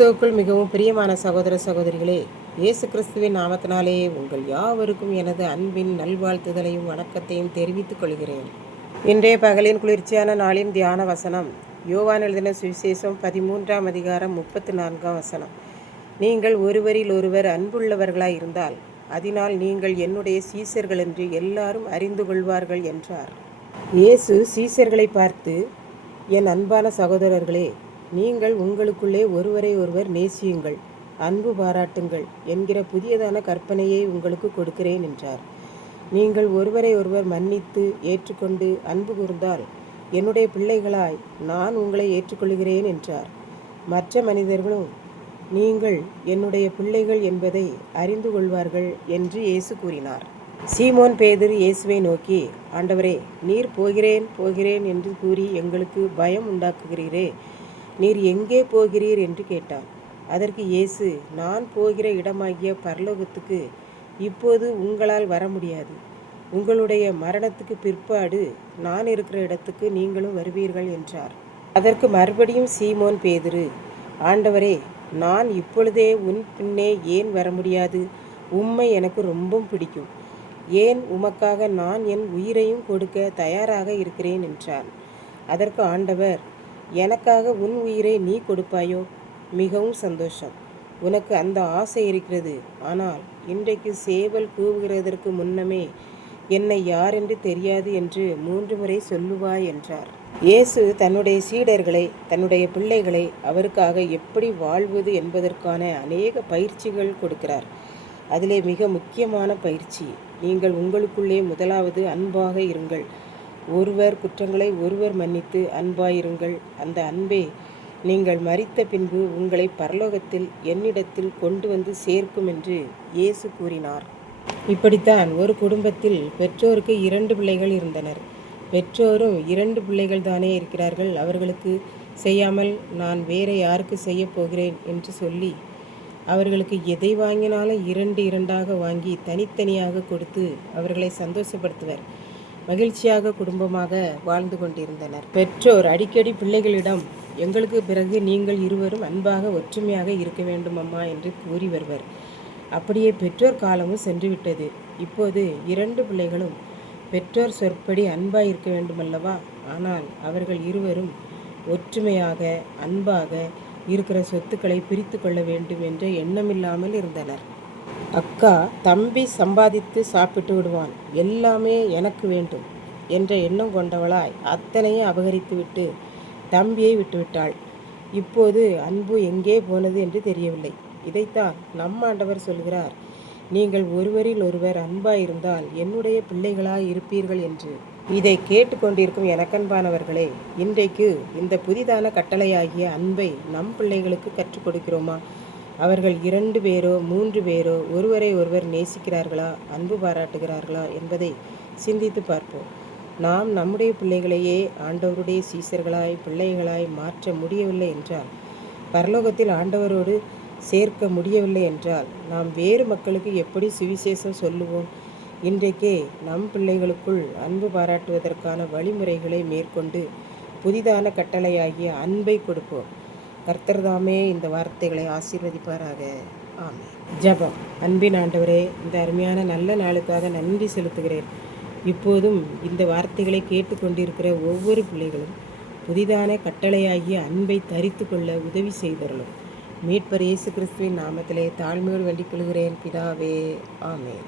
கிறிஸ்துவுக்குள் மிகவும் பிரியமான சகோதர சகோதரிகளே, இயேசு கிறிஸ்துவின் நாமத்தினாலே உங்கள் யாவருக்கும் எனது அன்பின் நல்வாழ்த்துதலையும் வணக்கத்தையும் தெரிவித்துக் கொள்கிறேன். இன்றைய பகலின் குளிர்ச்சியான நாளின் தியான வசனம் யோவான் எழுதின சுவிசேஷம் 13ஆம் அதிகாரம் 34ஆம் வசனம். நீங்கள் ஒருவரில் ஒருவர் அன்புள்ளவர்களாய் இருந்தால் அதனால் நீங்கள் என்னுடைய சீசர்கள் என்று எல்லாரும் அறிந்து கொள்வார்கள் என்றார். இயேசு சீசர்களை பார்த்து, என் அன்பான சகோதரர்களே, நீங்கள் உங்களுக்குள்ளே ஒருவரை ஒருவர் நேசியுங்கள், அன்பு பாராட்டுங்கள் என்கிற புதியதான கற்பனையை உங்களுக்கு கொடுக்கிறேன் என்றார். நீங்கள் ஒருவரை ஒருவர் மன்னித்து ஏற்றுக்கொண்டு அன்பு கூர்ந்தால் என்னுடைய பிள்ளைகளாய் நான் உங்களை ஏற்றுக்கொள்கிறேன் என்றார். மற்ற மனிதர்களும் நீங்கள் என்னுடைய பிள்ளைகள் என்பதை அறிந்து கொள்வார்கள் என்று இயேசு கூறினார். சீமோன் பேதுரு இயேசுவை நோக்கி, ஆண்டவரே, நீர் போகிறேன் என்று கூறி எங்களுக்கு பயம் உண்டாக்குகிறீரே, நீர் எங்கே போகிறீர் என்று கேட்டார். அதற்கு இயேசு, நான் போகிற இடமாகிய பரலோகத்துக்கு இப்போது உங்களால் வர முடியாது. உங்களுடைய மரணத்துக்கு பிற்பாடு நான் இருக்கிற இடத்துக்கு நீங்களும் வருவீர்கள் என்றார். அதற்கு மறுபடியும் சீமோன் பேதுரு, ஆண்டவரே, நான் இப்பொழுதே உன் பின்னே ஏன் வர முடியாது? உம்மை எனக்கு ரொம்ப பிடிக்கும். ஏன் உமக்காக நான் என் உயிரையும் கொடுக்க தயாராக இருக்கிறேன் என்றான். அதற்கு ஆண்டவர், எனக்காக உன் உயிரை நீ கொடுப்பாயோ? மிகவும் சந்தோஷம், உனக்கு அந்த ஆசை இருக்கிறது. ஆனால் இன்றைக்கு சேவல் கூவுகிறதற்கு முன்னமே என்னை யாரென்று தெரியாது என்று 3 முறை சொல்லுவாய் என்றார். இயேசு தன்னுடைய சீடர்களை, தன்னுடைய பிள்ளைகளை அவருக்காக எப்படி வாழ்வது என்பதற்கான அநேக பயிற்சிகள் கொடுக்கிறார். அதிலே மிக முக்கியமான பயிற்சி, நீங்கள் உங்களுக்குள்ளே முதலாவது அன்பாக இருங்கள். ஒருவர் குற்றங்களை ஒருவர் மன்னித்து அன்பாயிருங்கள். அந்த அன்பே நீங்கள் மரித்த பின்பு உங்களை பரலோகத்தில் என்னிடத்தில் கொண்டு வந்து சேர்க்கும் என்று இயேசு கூறினார். இப்படித்தான் ஒரு குடும்பத்தில் பெற்றோருக்கு 2 பிள்ளைகள் இருந்தனர். பெற்றோரும் 2 பிள்ளைகள் தானே இருக்கிறார்கள், அவர்களுக்கு செய்யாமல் நான் வேற யாருக்கு செய்ய போகிறேன் என்று சொல்லி அவர்களுக்கு எதை வாங்கினாலும் 2 வாங்கி தனித்தனியாக கொடுத்து அவர்களை சந்தோஷப்படுத்துவர். மகிழ்ச்சியாக குடும்பமாக வாழ்ந்து கொண்டிருந்தனர். பெற்றோர் அடிக்கடி பிள்ளைகளிடம், எங்களுக்கு பிறகு நீங்கள் இருவரும் அன்பாக ஒற்றுமையாக இருக்க வேண்டும் அம்மா என்று கூறி வருவர். அப்படியே பெற்றோர் காலமும் சென்றுவிட்டது. இப்போது 2 பிள்ளைகளும் பெற்றோர் சொற்படி அன்பாக இருக்க வேண்டுமல்லவா? ஆனால் அவர்கள் இருவரும் ஒற்றுமையாக அன்பாக இருக்கிற சொத்துக்களை பிரித்து கொள்ள வேண்டும் என்ற எண்ணமில்லாமல் இருந்தனர். அக்கா தம்பி சம்பாதித்து சாப்பிட்டு விடுவான், எல்லாமே எனக்கு வேண்டும் என்ற எண்ணம் கொண்டவளாய் அத்தனையும் அபகரித்துவிட்டு தம்பியை விட்டுவிட்டாள். இப்போது அன்பு எங்கே போனது என்று தெரியவில்லை. இதைத்தான் நம் ஆண்டவர் சொல்கிறார், நீங்கள் ஒருவரில் ஒருவர் அன்பாயிருந்தால் என்னுடைய பிள்ளைகளாய் இருப்பீர்கள் என்று. இதை கேட்டுக்கொண்டிருக்கும் எனக்கன்பானவர்களே, இன்றைக்கு இந்த புதிதான கட்டளையாகிய அன்பை நம் பிள்ளைகளுக்கு கற்றுக் கொடுக்கிறோமா? அவர்கள் 2 பேரோ 3 பேரோ ஒருவரை ஒருவர் நேசிக்கிறார்களா, அன்பு பாராட்டுகிறார்களா என்பதை சிந்தித்து பார்ப்போம். நாம் நம்முடைய பிள்ளைகளையே ஆண்டவருடைய சீசர்களாய் பிள்ளைகளாய் மாற்ற முடியவில்லை என்றால், பரலோகத்தில் ஆண்டவரோடு சேர்க்க முடியவில்லை என்றால், நாம் வேறு மக்களுக்கு எப்படி சுவிசேஷம் சொல்லுவோம்? இன்றைக்கே நம் பிள்ளைகளுக்குள் அன்பு பாராட்டுவதற்கான வழிமுறைகளை மேற்கொண்டு புதிதான கட்டளையாகிய அன்பை கொடுப்போம். கர்த்தர்தாமே இந்த வார்த்தைகளை ஆசீர்வதிப்பாராக. ஆமென். ஜெபம். அன்பின் ஆண்டவரே, இந்த அருமையான நல்ல நாளுக்காக நன்றி செலுத்துகிறேன். இப்போதும் இந்த வார்த்தைகளை கேட்டுக்கொண்டிருக்கிற ஒவ்வொரு பிள்ளைகளும் புதிதான கட்டளையாகிய அன்பை தரித்து கொள்ள உதவி செய்தருளும். மீட்பர் இயேசு கிறிஸ்துவின் நாமத்திலே தாழ்மையோடு வேண்டிக் கொள்கிறேன் பிதாவே. ஆமென்.